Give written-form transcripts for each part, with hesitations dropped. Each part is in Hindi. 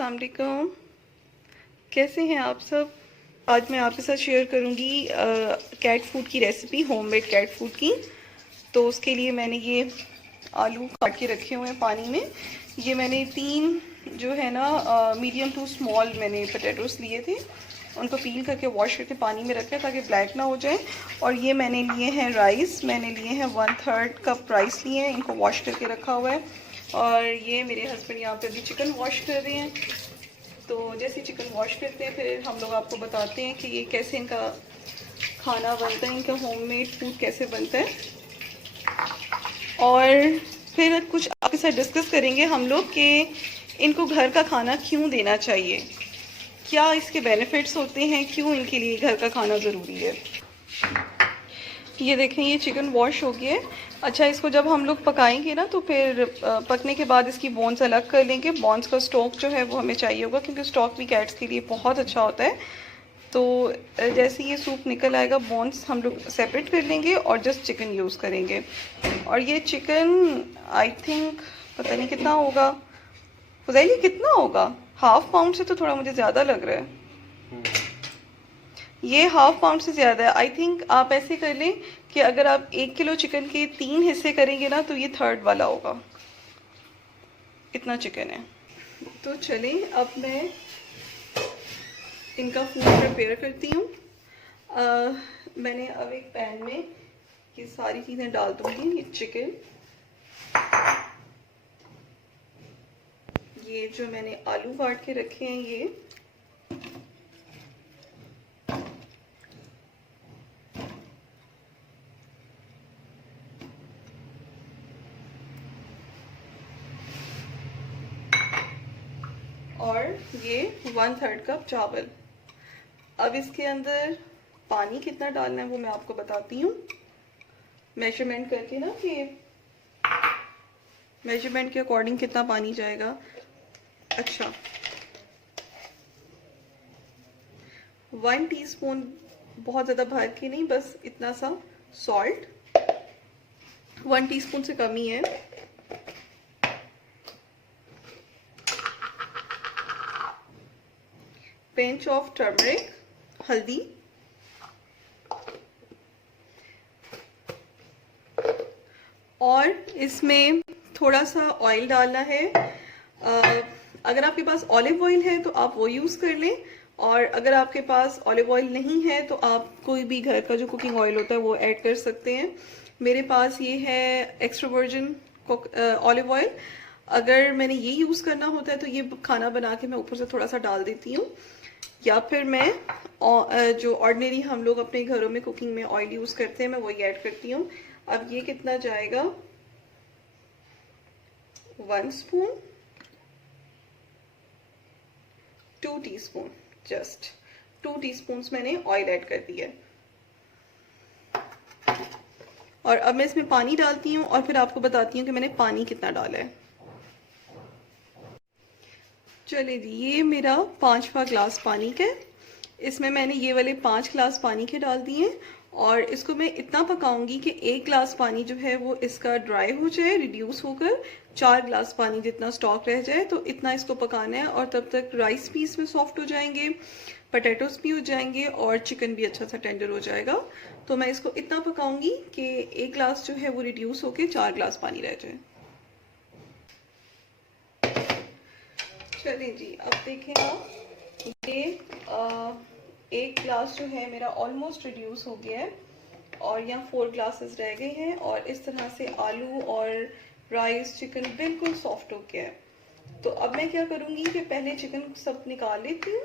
अस्सलाम वालेकुम। कैसे हैं आप सब? आज मैं आपके साथ शेयर करूंगी कैट फूड की रेसिपी, होममेड कैट फूड की। तो उसके लिए मैंने ये आलू काट के रखे हुए हैं पानी में। ये मैंने 3 जो है ना मीडियम टू स्मॉल मैंने पोटैटोस लिए थे, उनको पील करके वॉश करके पानी में रखा है ताकि ब्लैक ना हो जाए। और ये मैंने लिए हैं राइस, मैंने लिए हैं 1/3 कप राइस लिए हैं, इनको वॉश करके रखा हुआ है। और ये मेरे हस्बैंड यहाँ पे अभी चिकन वॉश कर रहे हैं। तो जैसे चिकन वॉश करते हैं फिर हम लोग आपको बताते हैं कि ये कैसे इनका खाना बनता है, इनका होममेड फूड कैसे बनता है। और फिर कुछ आपके साथ डिस्कस करेंगे हम लोग कि इनको घर का खाना क्यों देना चाहिए, क्या इसके बेनिफिट्स होते हैं, क्यों इनके लिए घर का खाना ज़रूरी है। ये देखें, ये चिकन वॉश हो गया है। अच्छा, इसको जब हम लोग पकाएंगे ना तो फिर पकने के बाद इसकी बोन्स अलग कर लेंगे। बोन्स का स्टॉक जो है वो हमें चाहिए होगा, क्योंकि स्टॉक भी कैट्स के लिए बहुत अच्छा होता है। तो जैसे ये सूप निकल आएगा, बोन्स हम लोग सेपरेट कर लेंगे और जस्ट चिकन यूज़ करेंगे। और ये चिकन आई थिंक पता नहीं कितना होगा, फुज़ैली कितना होगा? 1/2 पाउंड से तो थोड़ा मुझे ज़्यादा लग रहा है। ये 1/2 पाउंड से ज़्यादा है। आई थिंक आप ऐसे कर लें कि अगर आप 1 किलो चिकन के 3 हिस्से करेंगे ना तो ये 3rd वाला होगा, इतना चिकन है। तो चलें, अब मैं इनका फूड प्रिपेयर करती हूँ। मैंने अब एक पैन में ये सारी चीज़ें डाल दूँगी। ये चिकन, ये जो मैंने आलू काट के रखे हैं ये, और ये 1/3 कप चावल। अब इसके अंदर पानी कितना डालना है वो मैं आपको बताती हूँ, मेजरमेंट करके ना, कि मेजरमेंट के अकॉर्डिंग कितना पानी जाएगा। अच्छा, 1 टीस्पून, बहुत ज़्यादा भर के नहीं, बस इतना सा सॉल्ट, 1 टीस्पून से कम ही है। पिंच ऑफ टर्मरिक, हल्दी, और इसमें थोड़ा सा ऑयल डालना है। अगर आपके पास ऑलिव ऑयल है तो आप वो यूज़ कर लें, और अगर आपके पास ऑलिव ऑयल नहीं है तो आप कोई भी घर का जो कुकिंग ऑयल होता है वो ऐड कर सकते हैं। मेरे पास ये है एक्स्ट्रा वर्जिन ऑलिव ऑयल। अगर मैंने ये यूज़ करना होता है तो ये खाना बना के मैं ऊपर से थोड़ा सा डाल देती हूँ, या फिर मैं जो ऑर्डिनरी हम लोग अपने घरों में कुकिंग में ऑयल यूज़ करते हैं मैं वही ऐड करती हूँ। अब ये कितना जाएगा, 1 स्पून, 2 टीस्पून, जस्ट 2 टीस्पून मैंने ऑयल ऐड कर दिया है। और अब मैं इसमें पानी डालती हूँ और फिर आपको बताती हूँ कि मैंने पानी कितना डाला है। चलिए जी, ये मेरा 5वां ग्लास पानी का, इसमें मैंने ये वाले 5 ग्लास पानी के डाल दिए। और इसको मैं इतना पकाऊंगी कि 1 ग्लास पानी जो है वो इसका ड्राई हो जाए, रिड्यूस होकर 4 ग्लास पानी जितना स्टॉक रह जाए, तो इतना इसको पकाना है। और तब तक राइस भी इसमें सॉफ्ट हो जाएंगे, पोटैटोस भी हो जाएंगे और चिकन भी अच्छा सा टेंडर हो जाएगा। तो मैं इसको इतना पकाऊंगी कि 1 ग्लास जो है वो रिड्यूस होकर 4 ग्लास पानी रह जाए। चलिए जी, अब देखें आप, ये 1 ग्लास जो है मेरा ऑलमोस्ट रिड्यूस हो गया है और यहाँ 4 ग्लासेस रह गए हैं। और इस तरह से आलू और राइस, चिकन बिल्कुल सॉफ्ट हो गया है। तो अब मैं क्या करूँगी कि पहले चिकन सब निकाल लेती हूँ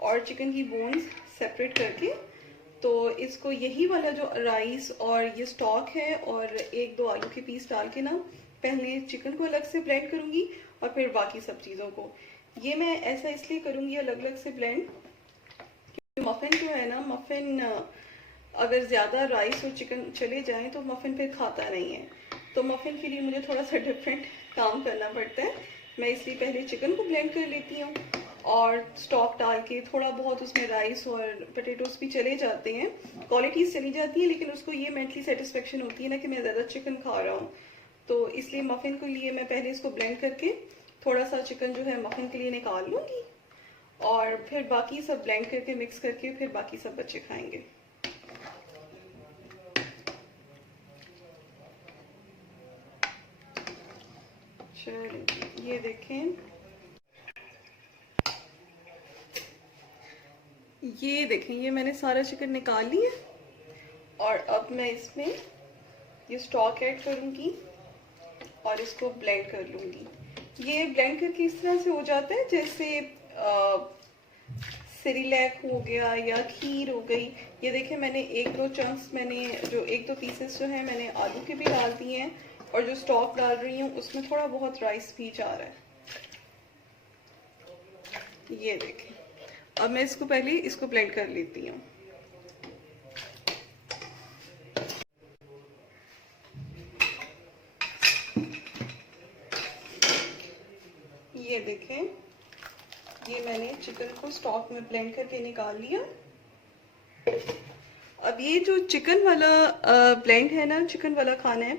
और चिकन की बोन्स सेपरेट करके, तो इसको यही वाला जो राइस और ये स्टॉक है और 1-2 आलू के पीस डाल के ना, पहले चिकन को अलग से ब्लेंड करूँगी और फिर बाकी सब चीज़ों को। ये मैं ऐसा इसलिए करूँगी अलग अलग से ब्लेंड, मफ़िन जो है ना, मफ़िन अगर ज़्यादा राइस और चिकन चले जाएं तो मफ़िन फिर खाता नहीं है। तो मफ़िन के लिए मुझे थोड़ा सा डिफरेंट काम करना पड़ता है। मैं इसलिए पहले चिकन को ब्लेंड कर लेती हूँ और स्टॉक डाल के थोड़ा बहुत उसमें राइस और पोटैटोस भी चले जाते हैं, क्वालिटीज़ चली जाती हैं, लेकिन उसको ये मेंटली सेटिस्फेक्शन होती है ना कि मैं ज़्यादा चिकन खा रहा हूँ। तो इसलिए मफ़िन के लिए मैं पहले इसको ब्लेंड करके थोड़ा सा चिकन जो है मफिन के लिए निकाल लूँगी और फिर बाकी सब ब्लेंड करके मिक्स करके फिर बाकी सब बच्चे खाएंगे। चलिए ये देखें, ये मैंने सारा चिकन निकाल लिया और अब मैं इसमें ये स्टॉक ऐड करूँगी और इसको ब्लेंड कर लूँगी। ये ब्लेंड करके इस तरह से हो जाता है जैसे सेरिलैक हो गया या खीर हो गई। ये देखिए मैंने एक दो चंक्स, मैंने जो एक दो पीसेस जो है मैंने आलू के भी डाल दिए हैं और जो स्टॉक डाल रही हूँ उसमें थोड़ा बहुत राइस भी जा रहा है। ये देखें, अब मैं इसको पहले इसको ब्लेंड कर लेती हूँ। ये देखें, ये मैंने चिकन को स्टॉक में ब्लेंड करके निकाल लिया। अब ये जो चिकन वाला ब्लेंड है ना, चिकन वाला खाना है,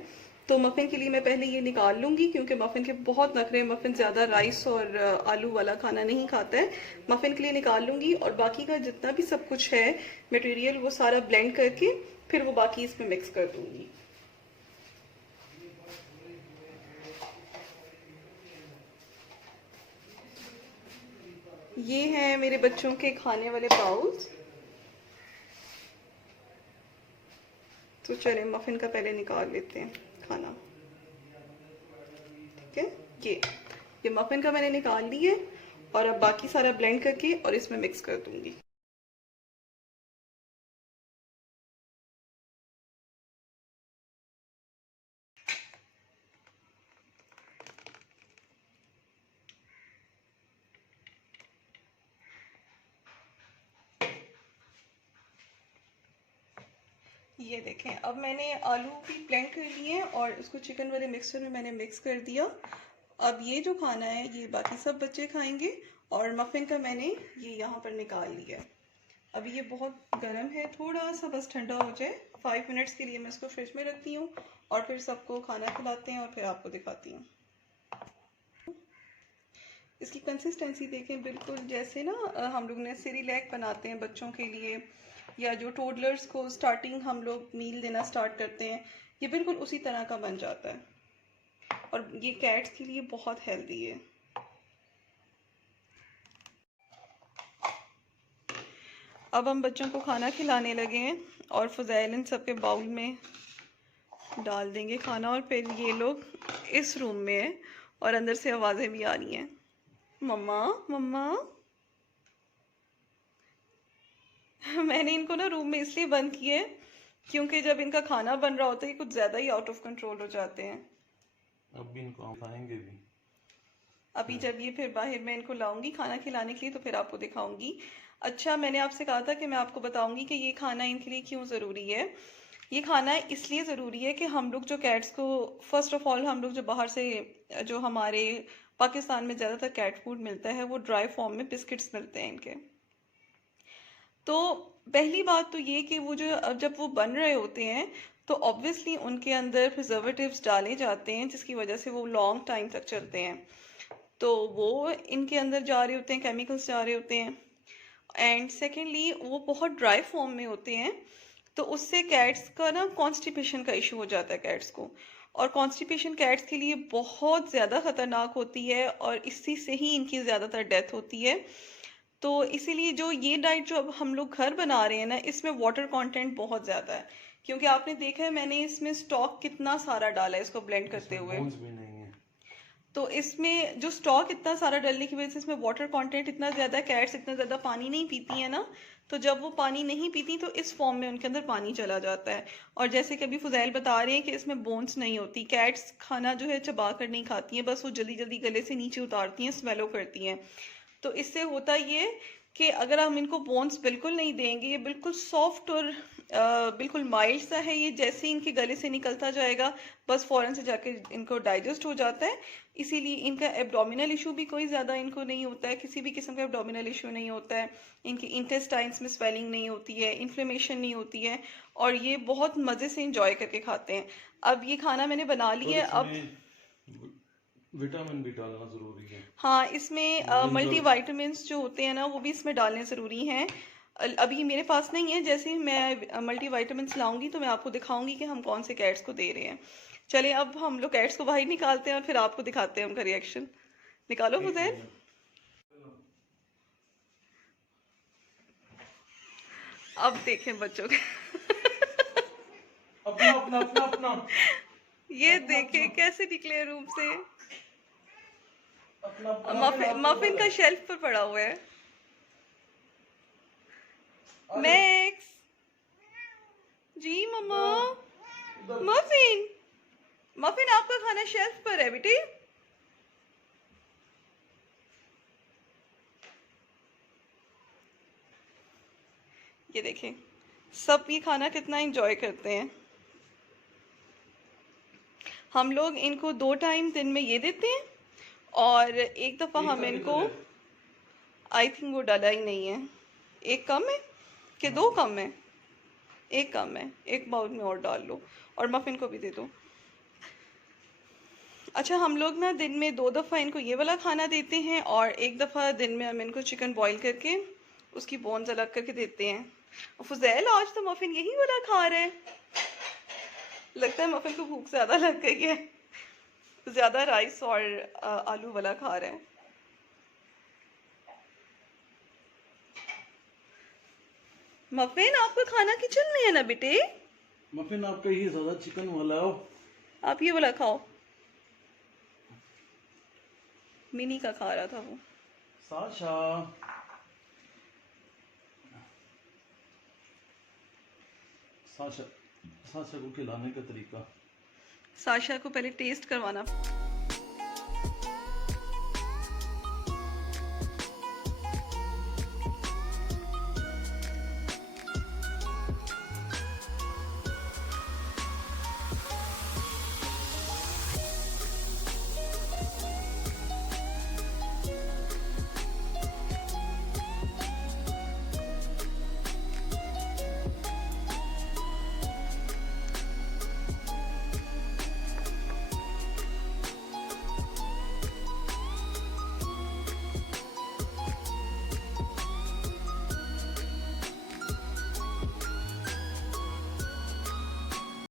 तो मफिन के लिए मैं पहले ये निकाल लूँगी क्योंकि मफिन के बहुत नखरे, मफिन ज़्यादा राइस और आलू वाला खाना नहीं खाता है। मफिन के लिए निकाल लूँगी और बाकी का जितना भी सब कुछ है मटेरियल वो सारा ब्लेंड करके फिर वो बाकी इसमें मिक्स कर दूँगी। ये हैं मेरे बच्चों के खाने वाले बाउल्स। तो चलिए मफिन का पहले निकाल लेते हैं खाना। ठीक है, ये मफिन का मैंने निकाल लिया है और अब बाकी सारा ब्लेंड करके और इसमें मिक्स कर दूंगी। ये देखें, अब मैंने आलू भी ब्लेंड कर लिए हैं और इसको चिकन वाले मिक्सचर में मैंने मिक्स कर दिया। अब ये जो खाना है ये बाकी सब बच्चे खाएंगे और मफिन का मैंने ये यहाँ पर निकाल लिया है। अभी ये बहुत गर्म है, थोड़ा सा बस ठंडा हो जाए। 5 मिनट्स के लिए मैं इसको फ्रिज में रखती हूँ और फिर सबको खाना खिलाते हैं और फिर आपको दिखाती हूँ। इसकी कंसिस्टेंसी देखें, बिल्कुल जैसे ना हम लोग ने सेरिलैक बनाते हैं बच्चों के लिए, या जो टोडलर्स को स्टार्टिंग हम लोग मील देना स्टार्ट करते हैं, ये बिल्कुल उसी तरह का बन जाता है और ये कैट्स के लिए बहुत हेल्दी है। अब हम बच्चों को खाना खिलाने लगे हैं और फुज़ैल इन सबके बाउल में डाल देंगे खाना और फिर ये लोग इस रूम में है और अंदर से आवाज़ें भी आ रही हैं, मम्मा मम्मा। मैंने इनको ना रूम में इसलिए बंद किया है क्योंकि जब इनका खाना बन रहा होता है कुछ ज़्यादा ही आउट ऑफ कंट्रोल हो जाते हैं। अब भी इनको खाएंगे भी। अभी जब ये फिर बाहर मैं इनको लाऊंगी खाना खिलाने के लिए तो फिर आपको दिखाऊंगी। अच्छा, मैंने आपसे कहा था कि मैं आपको बताऊंगी कि ये खाना इनके लिए क्यों ज़रूरी है। ये खाना इसलिए ज़रूरी है कि हम लोग जो कैट्स को, फर्स्ट ऑफ ऑल हम लोग जो बाहर से, जो हमारे पाकिस्तान में ज़्यादातर कैट फूड मिलता है वो ड्राई फॉर्म में बिस्किट्स मिलते हैं इनके। तो पहली बात तो ये कि वो जो जब वो बन रहे होते हैं तो ऑब्वियसली उनके अंदर प्रिजर्वेटिव्स डाले जाते हैं जिसकी वजह से वो लॉन्ग टाइम तक चलते हैं, तो वो इनके अंदर जा रहे होते हैं, केमिकल्स जा रहे होते हैं। एंड सेकेंडली वो बहुत ड्राई फॉर्म में होते हैं तो उससे कैट्स का ना कॉन्स्टिपेशन का इशू हो जाता है कैट्स को, और कॉन्स्टिपेशन कैट्स के लिए बहुत ज़्यादा ख़तरनाक होती है और इसी से ही इनकी ज़्यादातर डेथ होती है। तो इसीलिए जो ये डाइट जो अब हम लोग घर बना रहे हैं ना, इसमें वाटर कंटेंट बहुत ज़्यादा है क्योंकि आपने देखा है मैंने इसमें स्टॉक कितना सारा डाला है इसको ब्लेंड करते हुए। भी नहीं है। तो इसमें जो स्टॉक इतना सारा डालने की वजह से इसमें वाटर कंटेंट इतना ज़्यादा है, कैट्स इतना ज़्यादा पानी नहीं पीती है ना, तो जब वो पानी नहीं पीती तो इस फॉर्म में उनके अंदर पानी चला जाता है। और जैसे कि अभी फुज़ैल बता रहे हैं कि इसमें बोन्स नहीं होती, कैट्स खाना जो है चबा कर नहीं खाती हैं, बस वो जल्दी जल्दी गले से नीचे उतारती हैं, स्वेलो करती हैं। तो इससे होता ये कि अगर हम इनको बोन्स बिल्कुल नहीं देंगे, ये बिल्कुल सॉफ्ट और बिल्कुल माइल्ड सा है, ये जैसे ही इनके गले से निकलता जाएगा बस फ़ौरन से जाके इनको डाइजेस्ट हो जाता है। इसीलिए इनका एब्डोमिनल इशू भी कोई ज़्यादा इनको नहीं होता है, किसी भी किस्म का एब्डोमिनल इशू नहीं होता है, इनके इंटेस्टाइन्स में स्वेलिंग नहीं होती है, इन्फ्लेमेशन नहीं होती है और ये बहुत मज़े से इंजॉय करके खाते हैं। अब ये खाना मैंने बना लिया है। अब विटामिन भी डालना जरूरी है। हाँ, इसमें जिंजर- मल्टी वाइटामिन्स जो होते हैं ना वो भी इसमें डालने ज़रूरी हैं। अभी मेरे पास नहीं है, जैसे ही मैं मल्टी वाइटामिन्स लाऊंगी तो मैं आपको दिखाऊंगी कि हम कौन से कैट्स को दे रहे हैं। चलिए अब हम लोग कैट्स को बाहर निकालते हैं और फिर आपको दिखाते हैं उनका रिएक्शन। निकालो एक फुजैल। मिनट। अब देखें बच्चों के अपना अपना अपना अपना ये देखें कैसे निकले रूम से। अपना अपना मफिन मफिन का शेल्फ पर पड़ा हुआ है। मैक्स जी मम्मा। मफिन मफिन आपका खाना शेल्फ पर है बेटी। ये देखें सब ये खाना कितना एंजॉय करते हैं। हम लोग इनको 2 टाइम दिन में ये देते हैं और एक दफ़ा हम इनको, आई थिंक वो डाला ही नहीं है। एक कम है कि 2 कम है? एक कम है, एक बाउल में और डाल लो और मफिन को भी दे दो। अच्छा हम लोग ना दिन में 2 दफ़ा इनको ये वाला खाना देते हैं और एक दफ़ा दिन में हम इनको चिकन बॉईल करके उसकी बोन्स अलग करके देते हैं। फुजैल आज तो मफिन यही वाला खा रहे हैं। लगता है मफिन को भूख ज़्यादा लग गई है, ज़्यादा राइस और आलू वाला खा रहे हैं। मफिन आपका खाना किचन में है ना बेटे, मफिन आपका ही ज्यादा चिकन वाला हो। आप ये वाला खाओ। मिनी का खा रहा था वो। साशा साशा साशा को खिलाने का तरीका। साशा को पहले टेस्ट करवाना